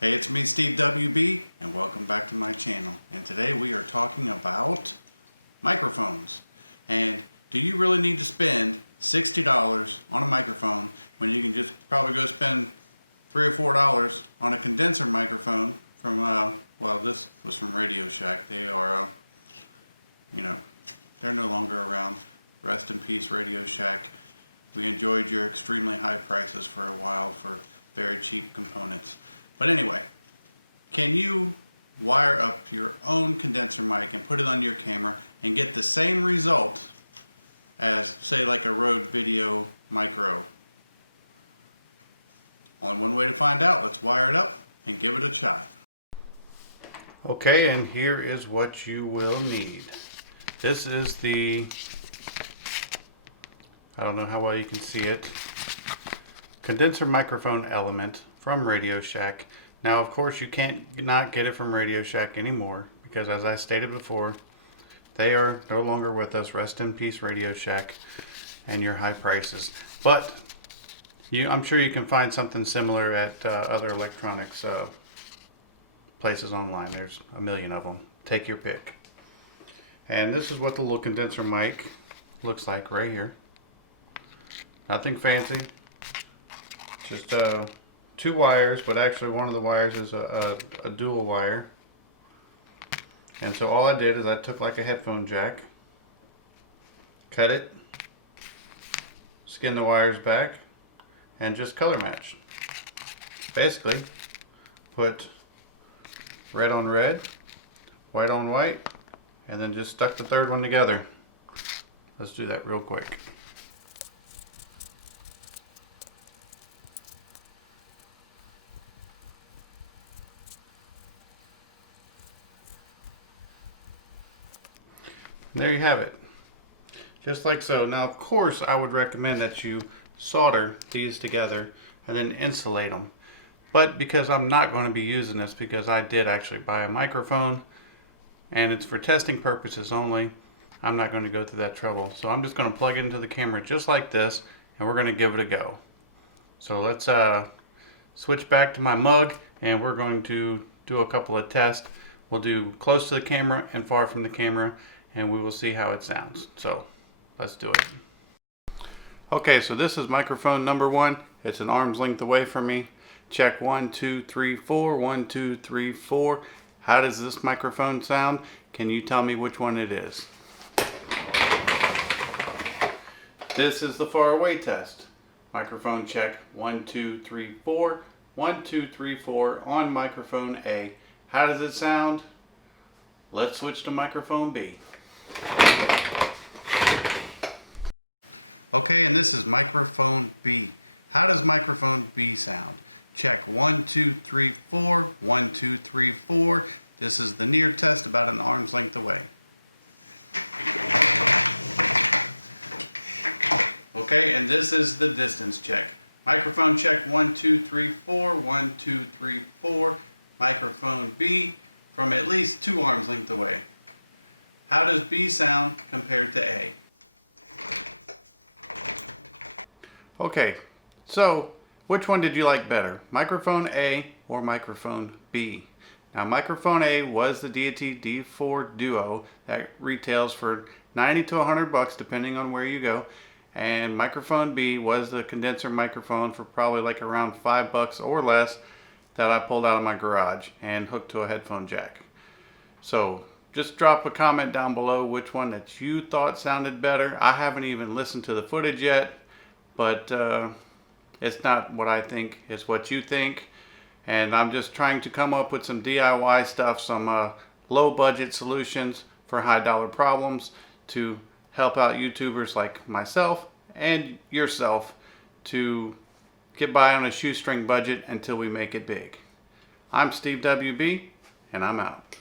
Hey, it's me, Steve WB, and welcome back to my channel. And today we are talking about microphones. And do you really need to spend $60 on a microphone when you can just probably go spend $3 or $4 on a condenser microphone from, well, this was from Radio Shack. They are, they're no longer around. Rest in peace, Radio Shack. We enjoyed your extremely high prices for a while for very cheap components. But anyway, can you wire up your own condenser mic and put it on your camera and get the same result as, say, like a Rode Video Micro? Only one way to find out. Let's wire it up and give it a shot. Okay, and here is what you will need. This is the, I don't know how well you can see it, condenser microphone element from Radio Shack. Now, of course, you can't not get it from Radio Shack anymore because, as I stated before, they are no longer with us. Rest in peace, Radio Shack, and your high prices. But I'm sure you can find something similar at other electronics places online. There's a million of them. Take your pick. And this is what the little condenser mic looks like right here. Nothing fancy. Just two wires, but actually one of the wires is a dual wire. And so all I did is I took like a headphone jack, cut it, skin the wires back, and just color match. Basically, put red on red, white on white, and then just stuck the third one together. Let's do that real quick. There you have it, just like so. Now, of course, I would recommend that you solder these together and then insulate them, but because I'm not going to be using this, because I did actually buy a microphone and it's for testing purposes only, I'm not going to go through that trouble. So I'm just going to plug it into the camera just like this, and we're going to give it a go. So let's switch back to my mug, and we're going to do a couple of tests. We'll do close to the camera and far from the camera, and we will see how it sounds. So let's do it. Okay, so this is microphone number one. It's an arm's length away from me. Check 1, 2, 3, 4. 1, 2, 3, 4. How does this microphone sound? Can you tell me which one it is? This is the far away test. Microphone check 1, 2, 3, 4. 1, 2, 3, 4 on microphone A. How does it sound? Let's switch to microphone B. Okay, and this is microphone B. How does microphone B sound? Check 1, 2, 3, 4. 1, 2, 3, 4. This is the near test, about an arm's length away. Okay, and this is the distance check. Microphone check 1, 2, 3, 4. 1, 2, 3, 4. Microphone B from at least 2 arms length away. How does B sound compared to A? Okay, so which one did you like better? Microphone A or microphone B? Now, microphone A was the Deity D4 Duo that retails for 90 to 100 bucks depending on where you go. And microphone B was the condenser microphone for probably like around $5 or less that I pulled out of my garage and hooked to a headphone jack. So just drop a comment down below which one that you thought sounded better. I haven't even listened to the footage yet, but it's not what I think, it's what you think. And I'm just trying to come up with some DIY stuff, some low budget solutions for high dollar problems to help out YouTubers like myself and yourself to get by on a shoestring budget until we make it big. I'm Steve WB, and I'm out.